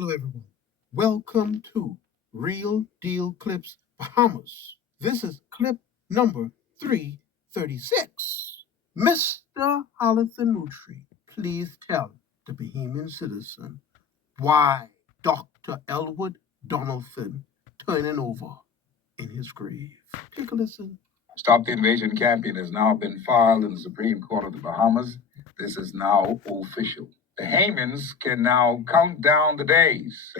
Hello, everyone. Welcome to Real Deal Clips Bahamas. This is clip number 336. Mr. Allison Moultrie, please tell the Bahamian citizen why Dr. Elwood Donaldson turning over in his grave. Take a listen. Stop the Invasion campaign has now been filed in the Supreme Court of the Bahamas. This is now official. Bahamians can now count down the days.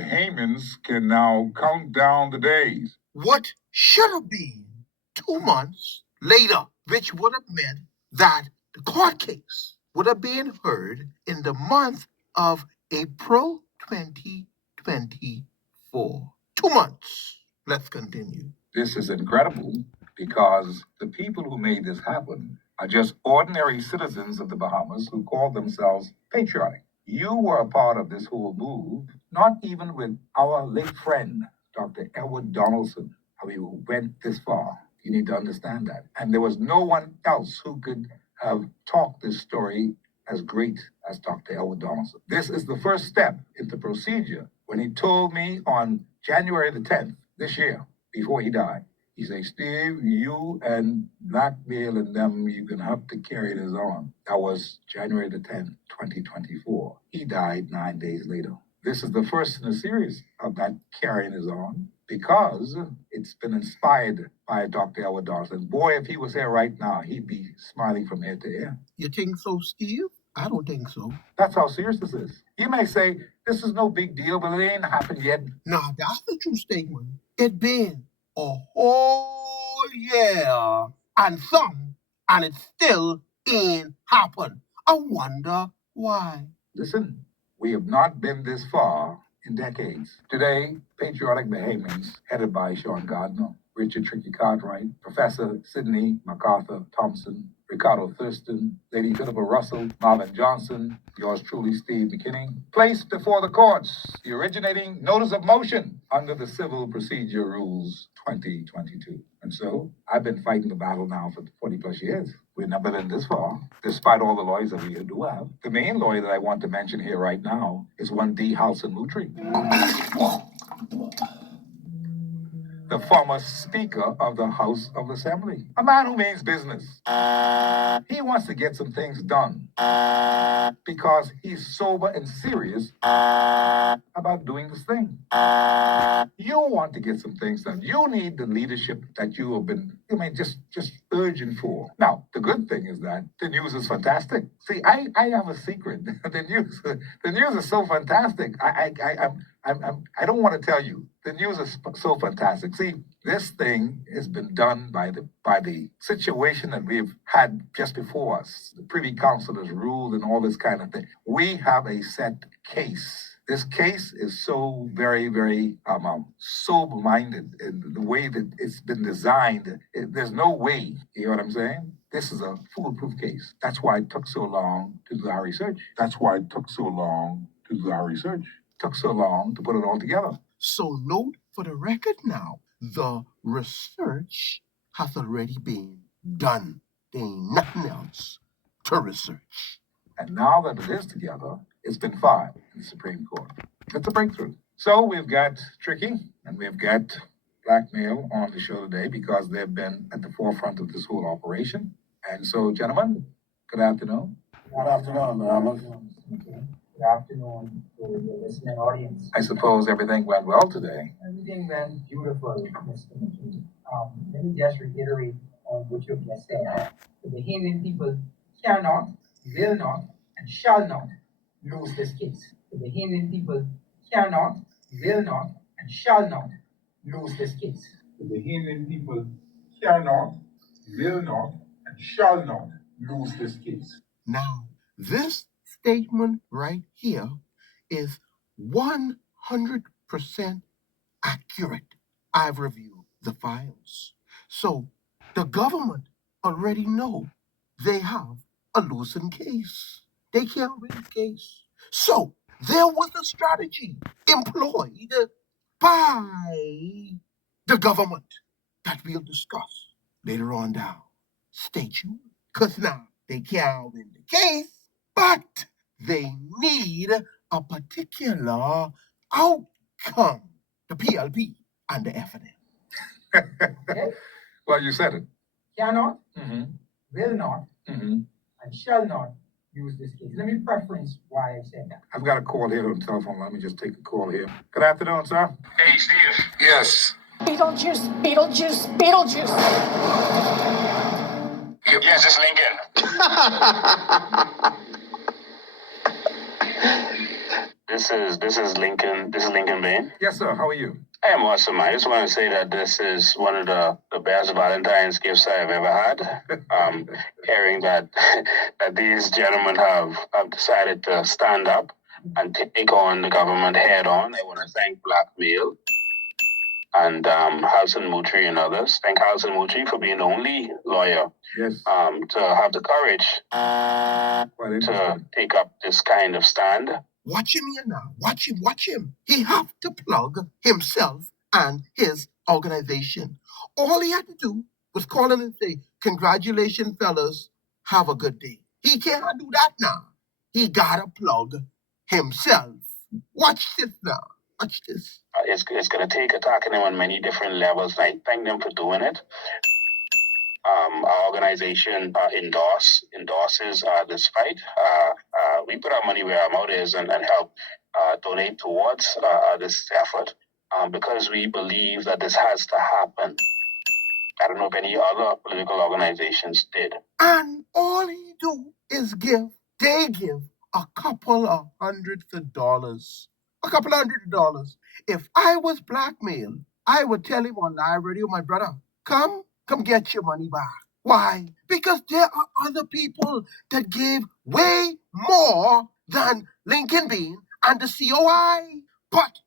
What should have been 2 months later, which would have meant that the court case would have been heard in the month of April 2024. 2 months. Let's continue. This is incredible because the people who made this happen are just ordinary citizens of the Bahamas who call themselves patriotic. You were a part of this whole move, not even with our late friend, Dr. Elwood Donaldson, how we went this far. You need to understand that. And there was no one else who could have talked this story as great as Dr. Elwood Donaldson. This is the first step in the procedure. When he told me on January the 10th this year, before he died, he said, Steve, you and Blackmail and them, you're going to have to carry this on. That was January the 10th, 2024. He died 9 days later. This is the first in a series of that carrying this on because it's been inspired by Dr. Elwood Donaldson. Boy, if he was here right now, he'd be smiling from ear to ear. You think so, Steve? I don't think so. That's how serious this is. You may say, this is no big deal, but it ain't happened yet. Nah, that's the true statement. It been a whole year and some, and it still ain't happened. I wonder why. Listen, we have not been this far in decades. Today, patriotic Bahamians, headed by Sean Gardner, Richard Tricky Cartwright, Professor Sidney MacArthur Thompson, Ricardo Thurston, Lady Philippa Russell, Marvin Johnson, yours truly, Steve McKinney, placed before the courts the originating notice of motion under the Civil Procedure Rules 2022. And so I've been fighting the battle now for 40 plus years. We've never been this far, despite all the lawyers that we do have. The main lawyer that I want to mention here right now is one D. Halson Moultrie, the former Speaker of the House of Assembly, a man who means business. He wants to get some things done because he's sober and serious about doing this thing. You want to get some things done. You need the leadership that you have been, just urging for. Now, the good thing is that the news is fantastic. See, I have a secret. The news is so fantastic. I don't want to tell you. The news is so fantastic. See, this thing has been done by the situation that we've had just before us. The Privy Council has ruled and all this kind of thing. We have a set case. This case is so very, very sober-minded in the way that it's been designed. There's no way, you know what I'm saying? This is a foolproof case. That's why it took so long to do our research. Took so long to put it all together. So note for the record now, the research has already been done. There ain't nothing else to research. And now that it is together, it's been filed in the Supreme Court. It's a breakthrough. So we've got Tricky and we've got Blackmail on the show today because they've been at the forefront of this whole operation. And so, gentlemen, good afternoon. Good afternoon, Bahamas. Good afternoon to your listening audience. I suppose everything went well today. Everything went beautiful, Mr. McKee. Let me just reiterate on what you've just said. The Bahamian people cannot, will not, and shall not lose this case. The Bahamian people cannot, will not, and shall not lose this case. The Bahamian people cannot, will not, and shall not lose this case. Now, this statement right here is 100% accurate. I've reviewed the files. So the government already know they have a losing case. They can't win the case. So there was a strategy employed by the government that we'll discuss later on down. Stay tuned, because now they can't win the case, but they need a particular Out come the PLP and the FNL. Okay? Well, you said it. Cannot, Mm-hmm. will not, Mm-hmm. and shall not use this case. Let me preference why I said that. I've got a call here on the telephone. Let me just take a call here. Good afternoon, sir. Hey, Steve. Yes. Beetlejuice, Beetlejuice, Beetlejuice. Yes, it's Lincoln. This is Lincoln. This is Lincoln Bain. Yes, sir. How are you? I am awesome. I just want to say that this is one of the best Valentine's gifts I've ever had. Hearing that that these gentlemen have decided to stand up and take on the government head on. I want to thank Blackmail and Halson Moultrie and others. Thank Halson Moultrie for being the only lawyer Yes. to have the courage to take up this kind of stand. Watch him here now. Watch him. He have to plug himself and his organization. All he had to do was call in and say, congratulations, fellas. Have a good day. He cannot do that now. He gotta plug himself. Watch this now. Watch this. It's going to take attacking them on many different levels, and I thank them for doing it. Our organization endorses this fight. We put our money where our mouth is and help donate towards this effort because we believe that this has to happen. I don't know if any other political organizations did. And all he do is they give a couple of hundreds of dollars. A couple of $100. If I was blackmailed, I would tell him on live radio, my brother, come get your money back. Why? Because there are other people that gave way more than Lincoln Bean and the COI. But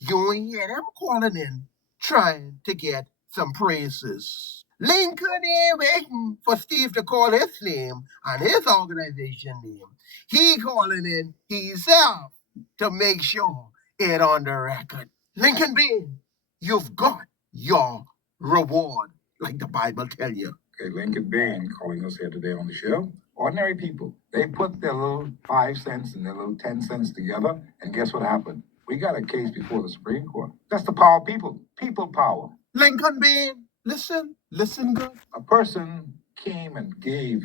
you ain't hear them calling in, trying to get some praises. Lincoln ain't waiting for Steve to call his name and his organization name. He calling in himself to make sure it on the record. Lincoln Bean, you've got your reward, like the Bible tell you. Okay, Lincoln Bain calling us here today on the show. Ordinary people. They put their little 5 cents and their little 10 cents together, and guess what happened? We got a case before the Supreme Court. That's the power of people. People power. Lincoln Bean, listen good. A person came and gave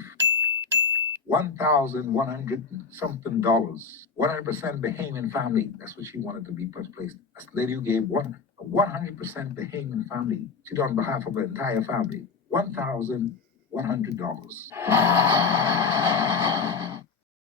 $1,100 something. 100% Bahamian family. That's what she wanted to be placed. That's the lady who gave 100% Bahamian family. She did on behalf of the entire family. $1,100.